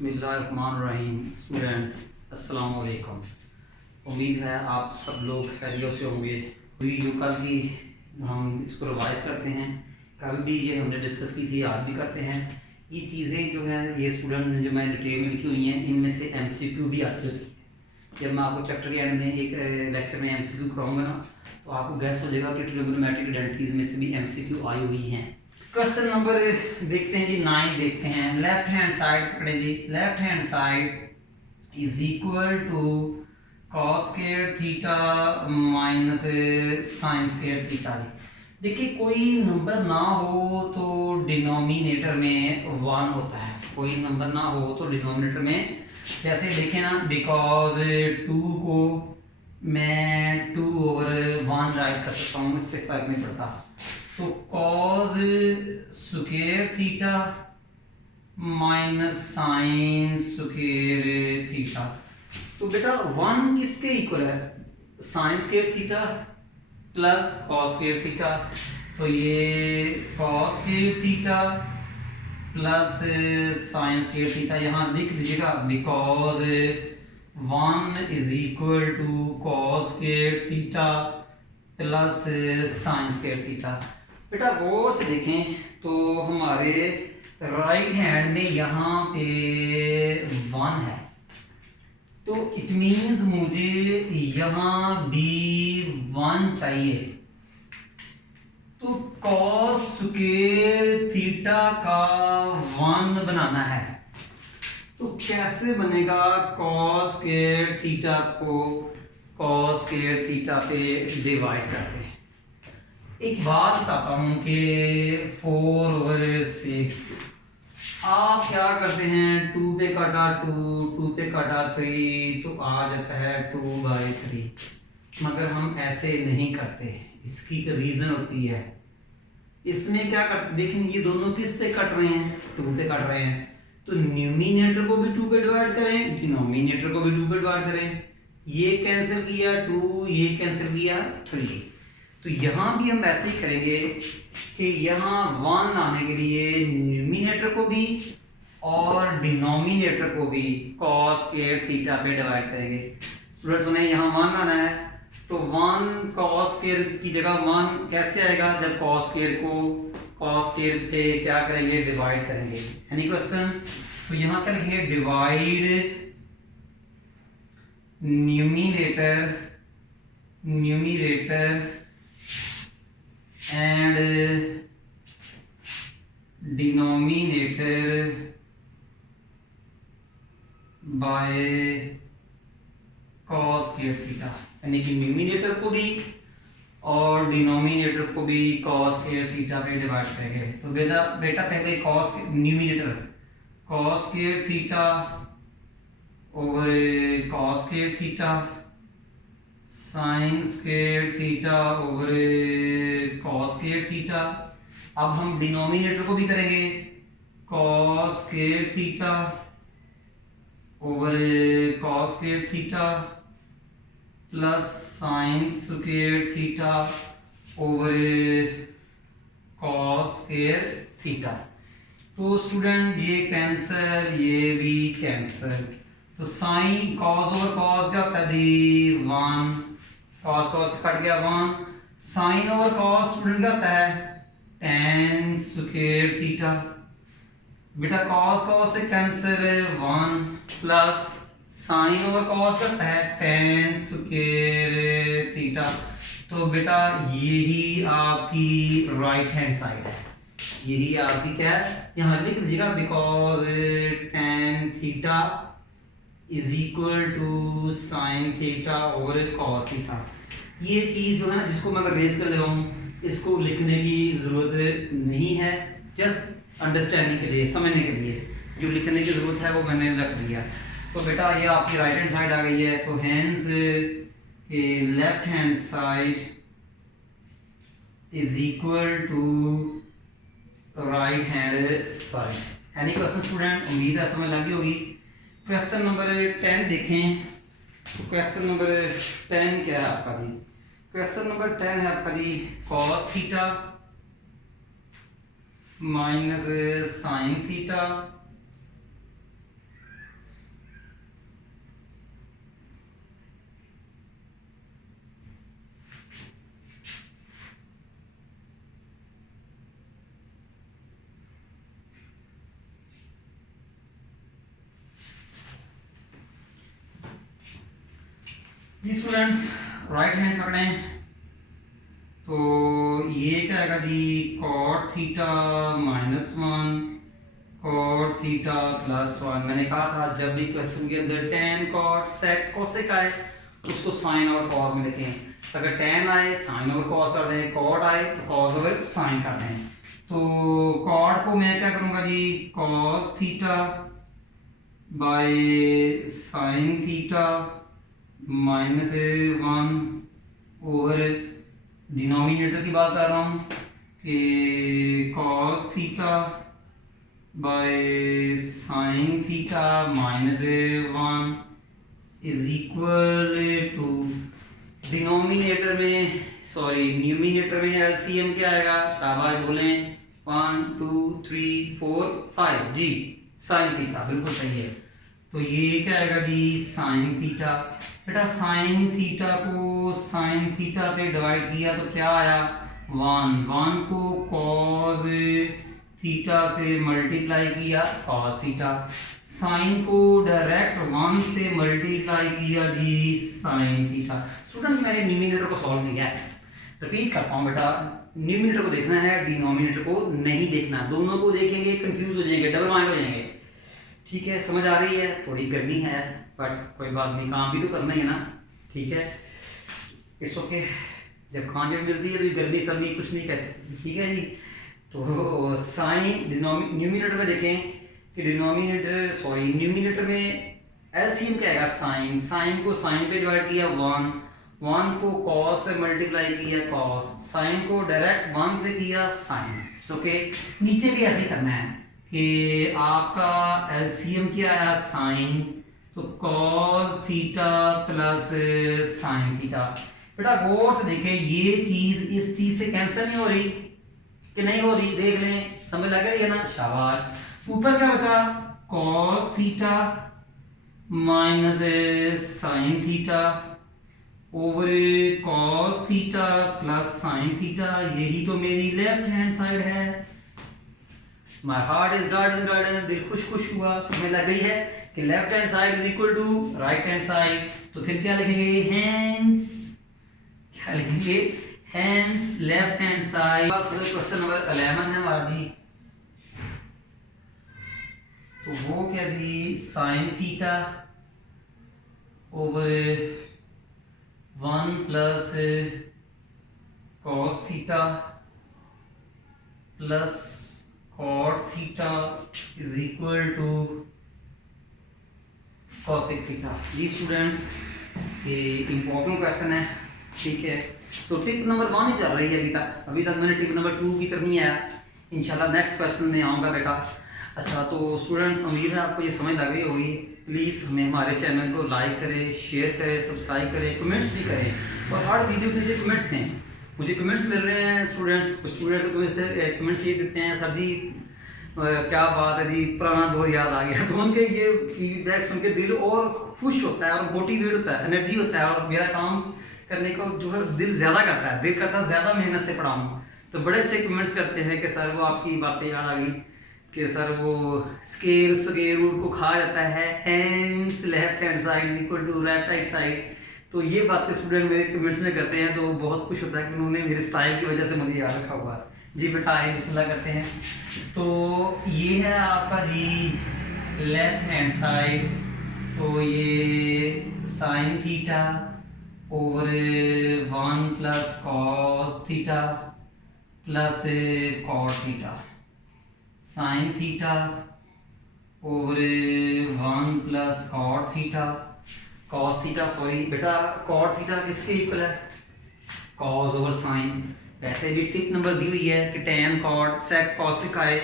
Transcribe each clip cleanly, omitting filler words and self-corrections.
बिस्मिल्लाहिर्रहमानिर्रहीम। स्टूडेंट्स अस्सलाम वालेकुम। उम्मीद है आप सब लोग खैरियत से होंगे। जो कल की हम इसको रिवाइज करते हैं, कल भी ये हमने डिस्कस की थी, आज भी करते हैं। ये चीज़ें जो हैं ये स्टूडेंट ने जो मैं डिटेल में लिखी हुई हैं, इनमें से MCQ भी आती होती है। जब मैं आपको चैप्टर के एंड में एक लेक्चर में MCQ कराऊंगा ना, तो आपको गैस हो जाएगा कि ट्रिग्नोमेट्रिक आइडेंटिटीज में से भी MCQ आई हुई हैं। क्वेश्चन नंबर देखते हैं जी 9 देखते हैं। लेफ्ट हैंड साइड पढ़े जी। Left hand side is equal to cos square theta minus sine square theta. देखिए कोई नंबर ना हो तो डिनोमिनेटर में 1 होता है, कोई नंबर ना हो तो डिनोमिनेटर में, जैसे देखें ना, बिकॉज 2 को मैं 2/1 राइट कर सकता हूँ, इससे फर्क नहीं पड़ता। तो cos square theta minus sine square theta. तो बेटा 1 किसके इक्वल है? Sine square theta plus cos square theta. तो ये cos square theta plus sine square theta यहाँ लिख दीजिएगा, because 1 is equal to cos square theta plus sine square theta. बेटा गौर से देखें तो हमारे राइट हैंड में यहाँ पे 1 है, तो इट मीन्स मुझे यहाँ भी 1 चाहिए। तो कॉस स्क्वायर थीटा का 1 बनाना है, तो कैसे बनेगा? कॉस स्क्वायर थीटा को कॉस स्क्वायर थीटा पे डिवाइड करते हैं। एक बात बताता हूं कि 4/6 आप क्या करते हैं, 2 पे काटा 2 पे काटा 3 तो आ जाता है 2/3, मगर हम ऐसे नहीं करते। इसकी रीजन होती है, इसमें क्या करते, देखें ये दोनों किस पे कट रहे हैं? 2 पे कट रहे हैं, तो न्यूमिनेटर को भी 2 पे डिवाइड करें, डिनोमिनेटर को भी 2 पे डिवाइड करें। ये कैंसिल किया 2, ये कैंसिल किया 3। तो यहाँ भी हम ऐसे ही करेंगे कि यहाँ 1 आने के लिए न्यूमिनेटर को भी और डिनोमिनेटर को भी कॉस स्क्वायर थीटा पे डिवाइड करेंगे। स्टूडेंट्स ने यहाँ 1 आना है, तो 1 कॉस स्क्वायर की जगह 1 कैसे आएगा? जब कॉस स्क्वायर को कॉस स्क्वायर पे क्या करेंगे? डिवाइड करेंगे। Any question? तो यहाँ क्या लिखेंगे? Divide numerator and denominator by cos square theta, यानी कि न्यूमिनेटर को भी और डिनोमिनेटर को भी cos square theta पे डिवाइड करेंगे। तो बेटा पहले cos numerator cos square theta over cos square theta, sign square theta over cos square theta. अब हम डिनोमिनेटर को भी करेंगे, cos square theta over cos square theta plus sine square theta over cos square theta. तो student ये cancer, ये भी cancer. तो साइन कॉस ओवर कॉस क्या होता है जी? 1, कॉस कॉस कट गया 1। साइन ओवर कॉस स्टूडेंट क्या होता है? tan square theta. बेटा कॉस कॉस से cancel 1 plus sine over cos करता है tan स्क्वायर थीटा। तो बेटा यही आपकी राइट हैंड साइड है, यही आपकी क्या है? यहाँ लिख दीजिएगा, because tan theta is equal to sine theta over cos theta. ये चीज जो है ना, जिसको मैं रेज कर दे रहा हूँ, इसको लिखने की जरूरत नहीं है, जस्ट अंडरस्टैंडिंग के लिए, समझने के लिए जो लिखने की जरूरत है वो मैंने रख दिया। तो बेटा ये आपकी राइट हैंड साइड आ गई है, तो hence left hand side is equal to right hand side. Any question student? उम्मीद है समझ लगी होगी। क्वेश्चन नंबर 10 देखें। तो क्वेश्चन नंबर 10 क्या है आपका जी? क्वेश्चन नंबर 10 है आपका जी cos theta minus sine theta जी स्टूडेंट्स राइट हैंड पकड़ें तो ये क्या आएगा जी कॉट थीटा -1 कॉट थीटा +1। मैंने कहा था जब भी क्वेश्चन के अंदर tan कॉट सेक कोसेक आए उसको साइन और कॉस में लिखें। अगर tan आए साइन ओवर कॉस कर दें, कॉट आए तो कॉस ओवर साइन कर दें। तो कॉट को मैं क्या करूंगा जी cos theta by sine theta -1 over denominator की बात कर रहा हूँ कि cos theta by sine theta -1 is equal to denominator में न्यूमिनेटर में एलसीएम क्या आएगा, शाबाश बोलें 1 2 3 4 5 जी साइन थीटा, बिल्कुल सही है। तो ये क्या आएगा जी साइन थीटा। बेटा साइन थीटा को साइन थीटा पे डिवाइड किया तो क्या आया 1 को कॉस थीटा से मल्टीप्लाई किया कॉस थीटा, साइन को डायरेक्ट 1 से मल्टीप्लाई किया जी साइन थीटा। स्टूडेंट मैंने न्यूमिनेटर को सॉल्व नहीं किया है, रिपीट करता हूँ बेटा, न्यूमिनेटर को देखना है डिनोमिनेटर को नहीं देखना। दोनों को देखेंगे कंफ्यूज हो जाएंगे, डबल माइंड हो जाएंगे। ठीक है, समझ आ रही है? थोड़ी गर्मी है बट कोई बात नहीं, काम भी तो करना ही है ना। ठीक है, इट्स ओके। जब कामयाबी मिलती है तो गर्मी सर्दी कुछ नहीं कहते। ठीक है जी। तो साइन न्यूमिनेटर में देखें कि न्यूमिनेटर में एलसीएम क्या आएगा साइन, साइन को साइन पे डिवाइड किया 1 को कॉस से मल्टीप्लाई किया कॉस, साइन को डायरेक्ट 1 से किया साइन। ओके, नीचे भी ऐसे ही करना है कि आपका एलसीएम क्या आया साइन, तो cos theta plus sine theta. बेटा गौर से देखें ये चीज इस चीज से कैंसिल नहीं हो रही कि नहीं हो रही, देख लें, समझ लग रही है ना, शाबाश। ऊपर क्या बचा cos theta minus sine theta over cos theta plus sine theta, यही तो मेरी लेफ्ट हैंड साइड है। माय हार्ट इज गार्डन, दिल खुश हुआ, समझ लग गई है कि left hand side is equal to right hand side. तो फिर क्या लिखेंगे हैंस, क्या लिखेंगे hence left hand side. Question number 11 है हमारा जी, तो वो क्या जी sine theta over 1 plus cos theta plus cot theta is equal to cosec theta. जी स्टूडेंट्स ये इंपॉर्टेंट क्वेश्चन है। ठीक है, तो टिप नंबर 1 ही चल रही है अभी तक मैंने टिप नंबर 2 की तरफ नहीं आया, इंशाल्लाह नेक्स्ट क्वेश्चन में आऊँगा बेटा। अच्छा, तो स्टूडेंट्स उम्मीद है आपको ये समझ लग रही होगी। प्लीज़ हमें हमारे चैनल को लाइक करें, शेयर करें, सब्सक्राइब करें, कमेंट्स भी करें और हर वीडियो के नीचे कमेंट्स दें। मुझे कमेंट्स मिल रहे हैं स्टूडेंट्स, कुछ स्टूडेंट कमेंट्स ये देते हैं सर जी क्या बात है जी पुराना दौर याद आ गया। तो उनके ये फीडबैक सुन के दिल और खुश होता है और मोटिवेट होता है, एनर्जी होता है और मेरा काम करने को जो है दिल ज़्यादा करता है, दिल करता है ज़्यादा मेहनत से पढ़ाऊँ। तो बड़े अच्छे कमेंट्स करते हैं कि सर वो आपकी बातें याद आ गई कि सर वो स्केयर रूट को खा जाता है, hence left hand side is equal to right hand side. तो ये बातें स्टूडेंट मेरे कमेंट्स में करते हैं, तो बहुत खुश होता है कि उन्होंने मेरे स्टाइल की वजह से मुझे याद रखा हुआ है। जी बेटा आए बिस्मिल्लाह करते हैं। तो ये है आपका जी लेफ्ट हैंड साइड, तो ये sine theta over 1 plus cos theta plus cot theta, sine theta over 1 plus cot theta cos theta, sorry बेटा कॉट थीटा किसके इक्वल है कॉस ओवर साइन। वैसे भी टिप नंबर दी हुई है कि tan कॉट सेक कॉसिक आए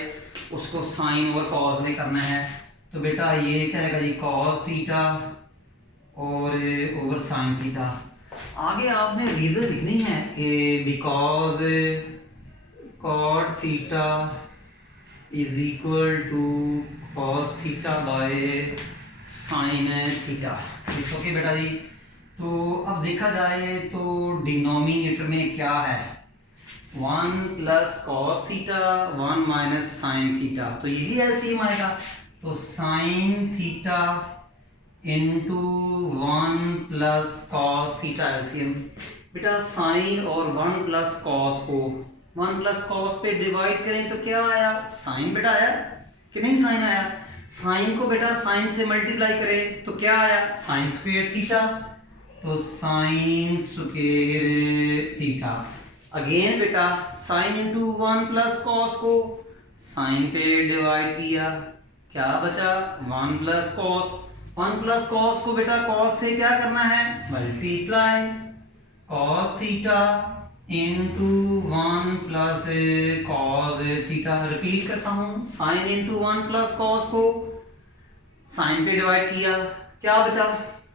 उसको साइन ओवर कॉस में करना है। तो बेटा ये क्या रहेगा जी कॉस थीटा और ओवर साइन थीटा। आगे आपने रीजन लिखनी है कि because cot theta is equal to cos theta by sine theta. Okay बेटा जी, तो अब देखा जाए तो डिनोमिनेटर में क्या है 1 plus cos theta 1 minus sine theta, तो यही एलसीएम आएगा। तो sine theta into 1 plus cos theta LCM. बेटा साइन और 1 प्लस कॉस को 1 प्लस कॉस पे डिवाइड करें तो क्या आया, साइन बेटा आया कि नहीं, साइन आया। साइन को बेटा साइन से मल्टीप्लाई करें तो क्या आया, साइन स्क्वायर थीटा, तो साइन स्क्वायर थीटा। अगेन बेटा साइन इंटू 1 प्लस कॉस को साइन पे डिवाइड किया, क्या बचा 1 प्लस कॉस। 1 प्लस कॉस को बेटा कॉस से क्या करना है, multiply, cos theta into 1 plus cos theta. Repeat करता हूं, साइन इंटू 1 प्लस कॉस को साइन पे डिवाइड किया, क्या बचा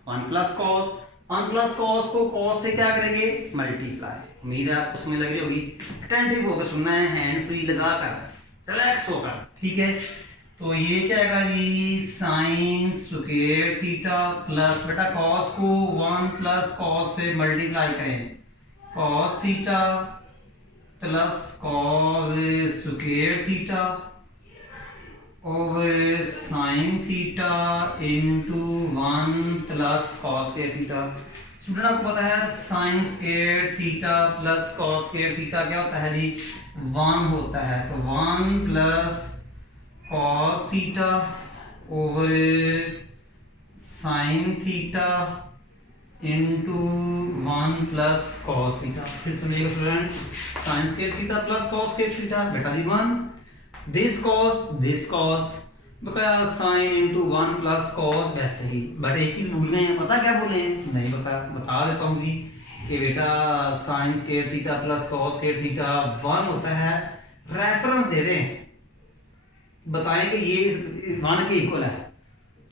1 प्लस कॉस। 1 प्लस कॉस को कॉस से क्या करेंगे, मल्टीप्लाई। उम्मीद है आपको समझ लग रही होगी। अटेंटिव होकर सुनना है, हैंड फ्री लगाकर रिलैक्स होकर, ठीक है। तो ये क्या आएगा जी, साइन स्क्वायर थीटा प्लस बेटा कॉस को 1 प्लस कॉस से मल्टीप्लाई करें, cos theta plus cos square theta over sine theta into 1 plus cos square theta. Student आपको पता है sine square theta plus cos square theta क्या होता है जी, 1 होता है। तो 1 plus cos theta over sine theta into 1 plus cos theta. फिर सुनिएगा student, sign square theta plus cos square theta बेटा जी 1, दिस कॉस बकाया साइन इंटू 1 प्लस कॉस, वैसे ही। बट एक चीज भूल गए हैं, पता क्या बोले हैं, नहीं बता देता हूँ जी कि बेटा sine square theta plus cos square theta 1 होता है। रेफरेंस दे दें, बताएं कि ये 1 के इक्वल है,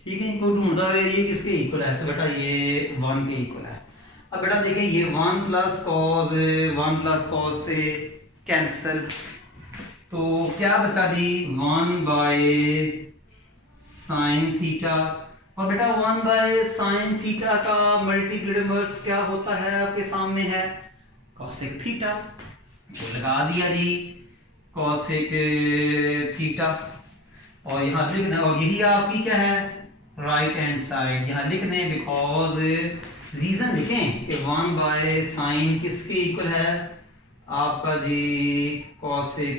ठीक है। कोई ढूंढता रहे ये किसके इक्वल है, तो बेटा ये 1 के इक्वल है। अब बेटा देखें ये 1 प्लस कॉस से कैंसिल, तो क्या बचा जी 1 बाय साइन थीटा। और बेटा 1 बाय साइन थीटा का मल्टीप्लिकेटिव इनवर्स क्या होता है, आपके सामने है कॉसेक थीटा, तो लगा दिया जी कॉसेक थीटा। और यहाँ लिख दें, और यही आपकी क्या है राइट हैंड साइड, यहाँ लिख दें बिकॉज रीजन लिखें कि 1 बाय साइन किसके इक्वल है, आपका जी कॉसेक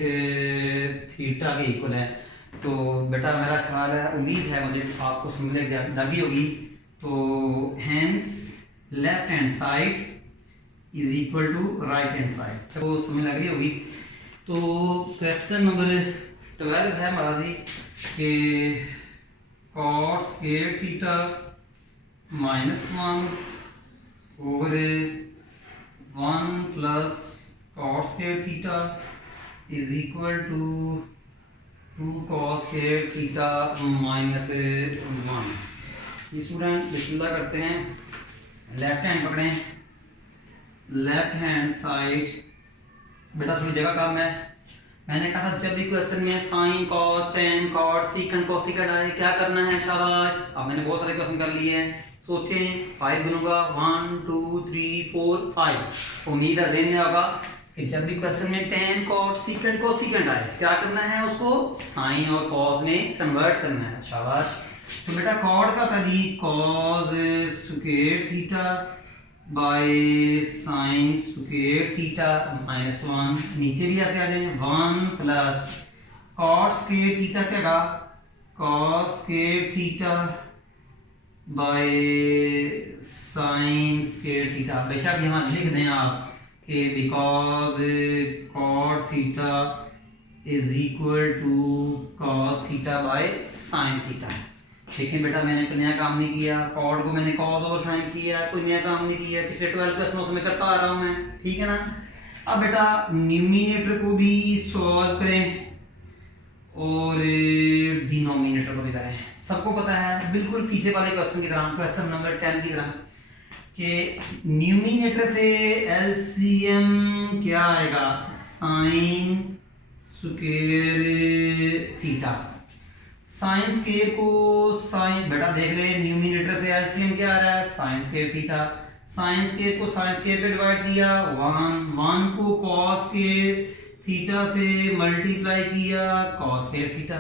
थीटा के इक्वल है। तो बेटा मेरा ख्याल है, उम्मीद है मुझे आपको समझ लगी होगी। तो hence left hand side is equal to right hand side, तो समझ लग रही होगी। तो क्वेश्चन नंबर 12 है हमारा जी कि cos square theta -1 over 1 plus cos square theta is equal to 2 cos square theta -1। ये स्टूडेंट बिस्मिल्लाह करते हैं, लेफ्ट हैंड पकड़ें, लेफ्ट हैंड साइड। बेटा थोड़ी जगह कम है, मैंने कहा जब भी क्वेश्चन में sine cos tan cot secant cosecant आए क्या करना है, शाबाश। अब मैंने बहुत सारे क्वेश्चन कर लिए हैं, सोचें 5 गुनूंगा 1 2 3 4 5। उम्मीद है ज़हन में होगा कि जब भी क्वेश्चन में टेन कॉट सीकेंड कोसिकेंड आए क्या करना है, उसको साइन और कॉस में कन्वर्ट करना है, शाबाश। तो बेटा कॉट का था जी cos square theta by sine square theta -1। नीचे भी ऐसे आ जाएंगे 1 प्लस कॉट स्क्वायर थीटा क्या होगा, cos square theta by sine square theta. बेशक यहाँ लिख दें आप कि because cot theta is equal to cos theta by sine theta. लेकिन बेटा मैंने कोई नया काम नहीं किया, कॉड को मैंने कॉस और साइन किया, कोई नया काम नहीं किया, पिछले 12 क्वेश्चनों से मैं करता आ रहा हूँ मैं, ठीक है ना। अब बेटा न्यूमिनेटर को भी सॉल्व करें और डिनोमिनेटर को भी करें। सबको पता है बिल्कुल पीछे वाले क्वेश्चन की तरह, क्वेश्चन नंबर 10 की तरह कि न्यूमिनेटर से एलसीएम क्या आएगा, sign square theta. Sine square को साइन, बेटा देख ले न्यूमिनेटर से एलसीएम क्या आ रहा है, sine square theta. Sine square को साइन स्क्वायर पे डिवाइड दिया, 1 को कॉस स्क्वायर थीटा से मल्टीप्लाई किया, cos square theta.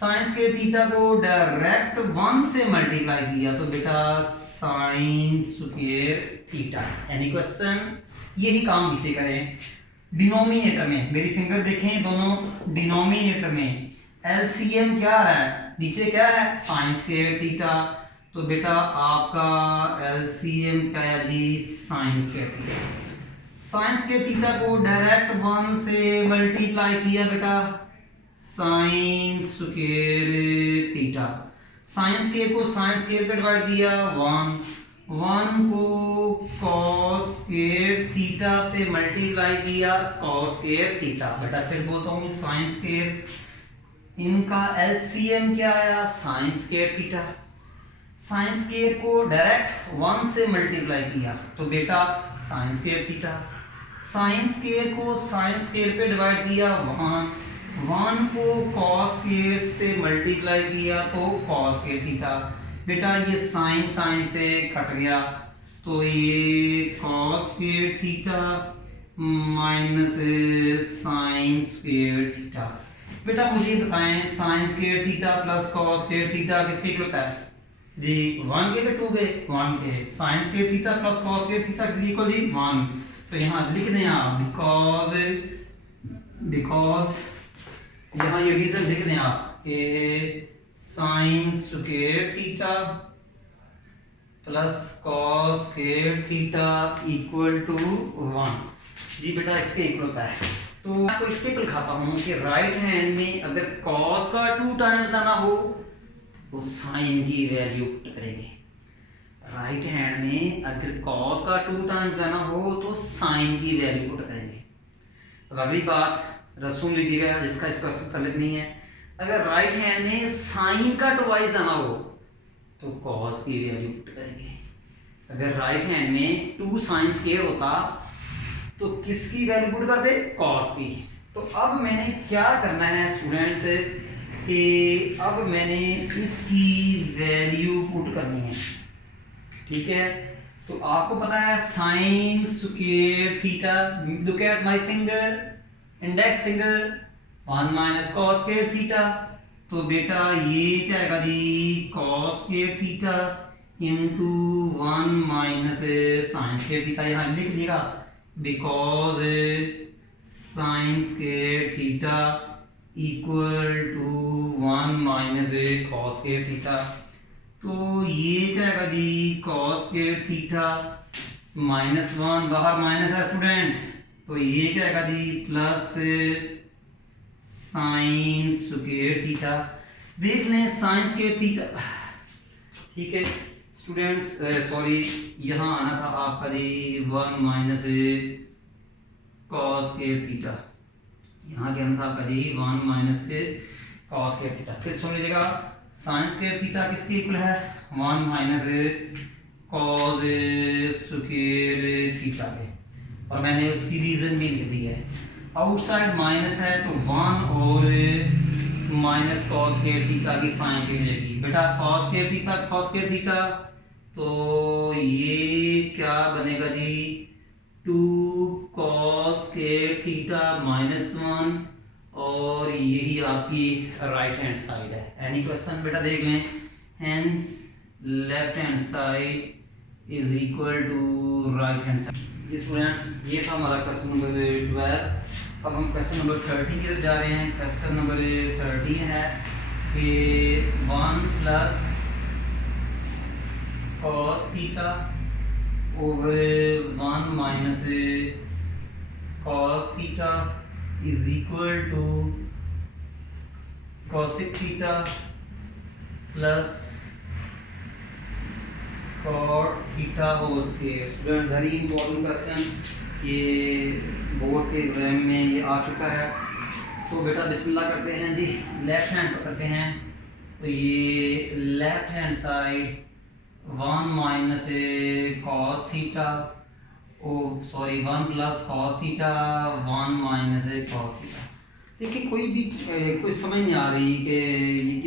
Sine square theta को डायरेक्ट 1 से मल्टीप्लाई किया तो बेटा sine square theta. Any question? यही काम नीचे करें डिनोमिनेटर में, मेरी फिंगर देखें दोनों डिनोमिनेटर में एलसीएम क्या है, नीचे क्या है साइन स्क्वायर थीटा, तो बेटा आपका एलसीएम क्या है जी sine square theta. Sine square theta को डायरेक्ट 1 से मल्टीप्लाई किया बेटा sine square theta, sine square को साइन स्क्वायर पे डिवाइड किया 1 को कॉस स्क्वायर थीटा से मल्टीप्लाई किया कॉस स्क्वायर थीटा। बेटा फिर बोलता हूँ साइन स्क्वायर, इनका एलसीएम क्या आया sign square theta. Sine square को डायरेक्ट 1 से मल्टीप्लाई किया तो बेटा sine square theta, sine square को साइन स्क्वायर पे डिवाइड किया 1 को कॉस स्क्वायर से मल्टीप्लाई किया तो कॉस स्क्वायर थीटा। बेटा ये साइन साइन से कट गया तो ये cos square theta minus sine square theta. बेटा मुझे बताएं sign square theta plus cos square theta किसके इक्वल होता है जी 1 के 2 के 1 के। Sign square theta plus cos square theta किसके इक्वल जी 1। तो यहाँ लिख दें आप बिकॉज यहाँ ये रीजन लिख दें आप कि sine square theta plus cos square theta equal to 1 जी। बेटा इसके इक्वल होता है। तो आपको एक टिप लिखाता हूँ कि राइट हैंड में अगर कॉस का 2 टाइम्स आना हो तो साइन की वैल्यू पुट करेंगे। राइट हैंड में अगर कॉस का 2 टाइम्स आना हो तो साइन की वैल्यू पुट करेंगे। अब अगली बात रसूम लीजिएगा जिसका इसका ताल्लुक नहीं है, अगर राइट हैंड में साइन का ट्वाइस आना हो तो कॉस की वैल्यू पुट करेंगे। अगर राइट हैंड में 2 साइन स्क्वायर होता तो किसकी वैल्यू पुट करते कॉस की। तो अब मैंने क्या करना है स्टूडेंट्स कि अब मैंने इसकी वैल्यू पुट करनी है, ठीक है। तो आपको पता है sine square theta, look at my finger, index finger, 1 minus cos square theta. तो बेटा ये क्या आएगा जी cos square theta into 1 minus sine square theta. यहाँ लिख दिएगा because sine square theta equal to 1 minus cos square theta. तो ये क्या आएगा जी कॉस स्क्वायर थीटा माइनस 1, बाहर माइनस है स्टूडेंट, तो ये क्या आएगा जी प्लस साइन स्क्वायर थीटा। देख लें साइन स्क्वायर थीटा, ठीक है स्टूडेंट्स, सॉरी यहाँ आना था आपका जी 1 माइनस कॉस स्क्वायर थीटा, यहाँ क्या था आपका जी 1 माइनस के कॉस स्क्वायर थीटा। फिर सुन लीजिएगा साइन स्क्वायर थीटा किसके इक्वल है 1 माइनस कॉस स्क्वायर थीटा के, और मैंने उसकी रीजन भी लिख दी है। आउटसाइड माइनस है तो 1 और माइनस कॉस स्क्वायर थीटा की साइन की मिलेगी। बेटा cos square theta cos square theta, तो ये क्या बनेगा जी 2 कॉस स्क्वायर थीटा माइनस 1, और यही आपकी राइट हैंड साइड है। एनी क्वेश्चन बेटा देख लें, hence left hand side is equal to right hand side. Students ये था हमारा क्वेश्चन नंबर 12। अब हम क्वेश्चन नंबर 13 की तरफ जा रहे हैं। क्वेश्चन नंबर 13 है कि 1 plus cos theta over 1 minus cos theta is equal to cosec theta plus cot theta whole square. Student very important question, ये बोर्ड के एग्जाम में ये आ चुका है। तो बेटा बिस्मिल्लाह करते हैं जी, लेफ्ट हैंड पकड़ते हैं, तो ये left hand side 1 minus cos theta, oh sorry 1 plus cos theta 1 minus cos theta. देखिए कोई समझ नहीं आ रही कि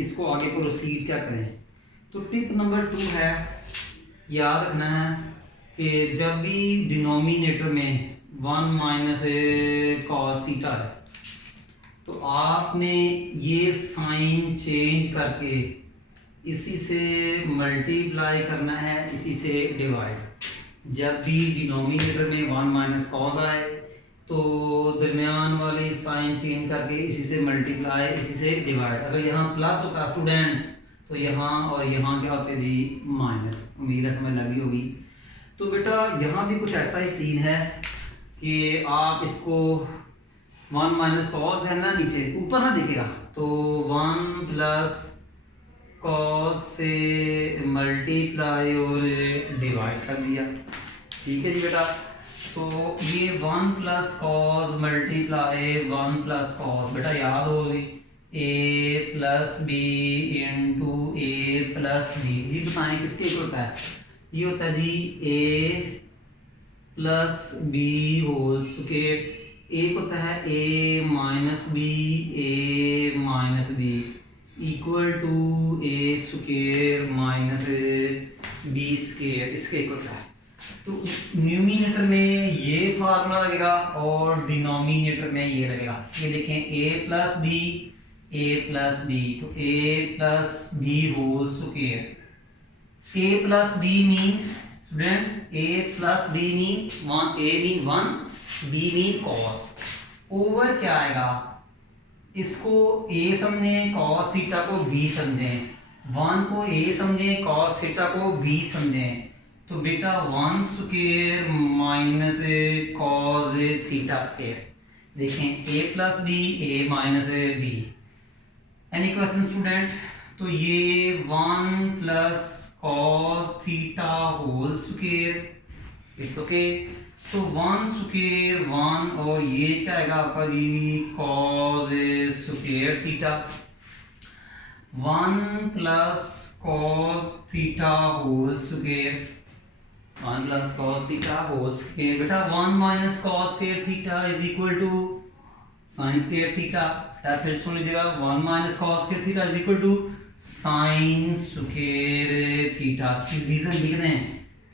इसको आगे प्रोसीड क्या करें। तो टिप नंबर 2 है, याद रखना है कि जब भी डिनोमिनेटर में 1 माइनस कॉस थीटा है तो आपने ये साइन चेंज करके इसी से मल्टीप्लाई करना है, इसी से डिवाइड। जब भी डिनोमिनेटर में 1 माइनस कॉस आए तो दरमियान वाली साइन चेंज करके इसी से मल्टीप्लाई, इसी से डिवाइड। अगर यहाँ प्लस होता स्टूडेंट तो यहाँ और यहाँ क्या होते जी माइनस। उम्मीद है समझ लगी होगी। तो बेटा यहाँ भी कुछ ऐसा ही सीन है कि आप इसको 1 माइनस कॉस है ना, नीचे ऊपर ना दिखेगा, तो 1 प्लस कॉस से मल्टीप्लाई और डिवाइड कर दिया। ठीक है जी बेटा। तो ये 1 plus cos multiply 1 plus cos, बेटा याद होगी a plus B into A plus B. जी बताएं किसके इक्वल होता है? ये होता है जी a plus B whole square. एक होता है a minus B equal to a square minus B square, इसके इक्वल होता है। तो न्यूमिनेटर में ये फार्मूला लगेगा और डिनोमिनेटर में ये लगेगा। ये देखें a प्लस बी तो a plus B whole square. a plus B mean student a plus B mean 1, a mean 1, b mean cos. Over क्या आएगा? इसको a समझें, कॉस थीटा को b समझें, 1 को a समझें, कॉस थीटा को b समझें। तो बेटा 1 square minus cos theta square. देखें a plus B a minus B. Any question student? तो ये 1 plus cos theta whole square, it's okay. तो 1 स्क्वायर 1 और ये क्या आएगा आपका जी cos square theta. 1 plus cos theta whole square, 1 plus cos theta whole square. बेटा 1 minus cos square theta is equal to sine square theta. फिर सुन लीजिएगा 1 minus cos square theta is equal to sine square theta. इसकी reason लिख दें,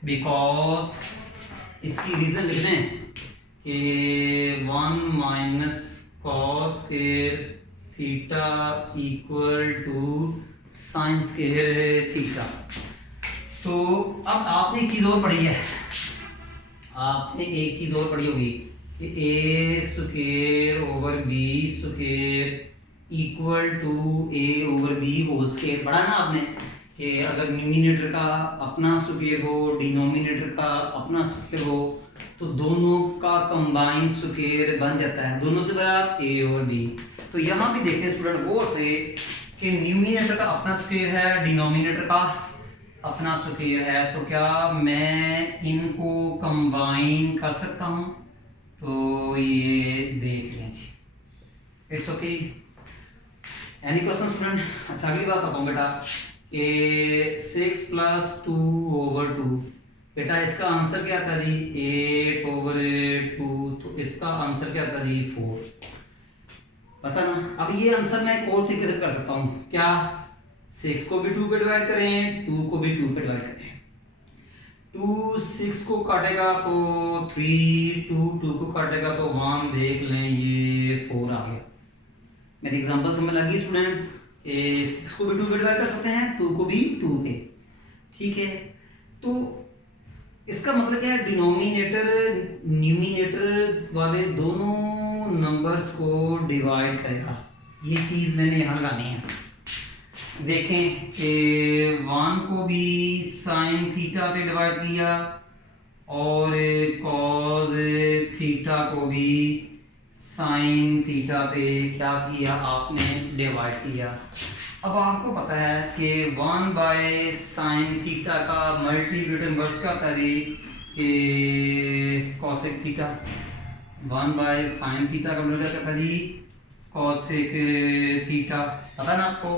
because इसकी reason लिख दें कि 1 minus cos square theta equal to sine square theta. तो अब आपने एक चीज और पढ़ी है, आपने एक चीज और पढ़ी होगी कि a square over B square equal to a over b whole square. पढ़ा ना आपने कि अगर न्यूमिनेटर का अपना स्क्वायर हो, डिनोमिनेटर का अपना स्क्वायर हो, तो दोनों का कंबाइन स्क्वायर बन जाता है, दोनों से बराबर a और b। तो यहाँ भी देखें स्टूडेंट गौर से कि न्यूमिनेटर का अपना स्क्वायर है, डिनोमिनेटर का अपना स्क्वायर है, तो क्या मैं इनको कंबाइन कर सकता हूँ? तो ये देख लें जी, it's okay. Any question student? अच्छा अगली बात बताऊँ बेटा कि 6 प्लस 2 ओवर 2। बेटा इसका आंसर क्या था जी 8 ओवर 2, तो इसका आंसर क्या था जी 4। पता ना? अब ये आंसर मैं एक और तरीके से कर सकता हूँ, क्या 6 को भी 2 पे डिवाइड करें, 2 को भी 2 पे डिवाइड करें। 2 6 को काटेगा तो 3, 2 को काटेगा तो 1, देख लें ये 4 आ गया। मेरी एग्जांपल समझ लगी स्टूडेंट? 6 को भी 2 पे डिवाइड कर सकते हैं, 2 को भी 2 पे। ठीक है, तो इसका मतलब क्या है? डिनोमिनेटर न्यूमिनेटर वाले दोनों नंबर्स को डिवाइड करेगा। ये चीज मैंने यहाँ लगानी है। देखें कि 1 को भी साइन थीटा पे डिवाइड किया और कॉस थीटा को भी साइन थीटा पे क्या किया आपने? डिवाइड किया। अब आपको पता है कि 1 बाय साइन थीटा का मल्टीप्लिकेटिव इनवर्स क्या होता है कि cosec theta. 1 by sine theta का मतलब क्या होता है जी कॉसेक थीटा। पता ना आपको?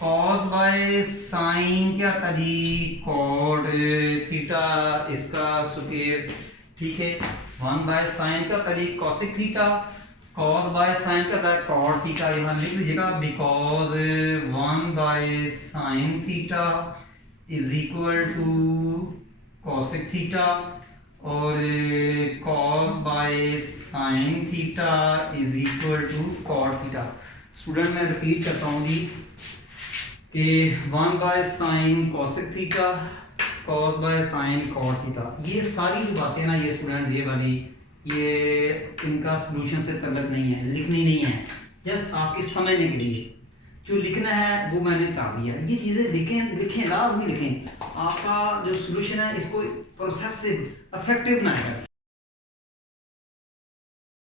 कॉस बाय साइन क्या था जी कॉट थीटा, इसका स्क्वायर। ठीक है, 1 बाय साइन क्या था जी cosec theta, cos by sine क्या था कॉट थीटा। यहाँ लिख लीजिएगा because 1 by sine theta is equal to cosec theta. और cos by sine theta is equal to cot theta. Student मैं रिपीट करता हूँ जी कि 1 by sine cosec theta cos by sine cot theta, ये सारी जो बातें ना ये स्टूडेंट्स ये वाली ये इनका सोल्यूशन से तल्लुक नहीं है, लिखनी नहीं है, जस्ट आपके समझने के लिए जो लिखना है वो मैंने बता दिया। ये चीज़ें लिखें लाजमी लिखें, आपका जो सोल्यूशन है इसको प्रोसेस से अफेक्टिव बनाएगा।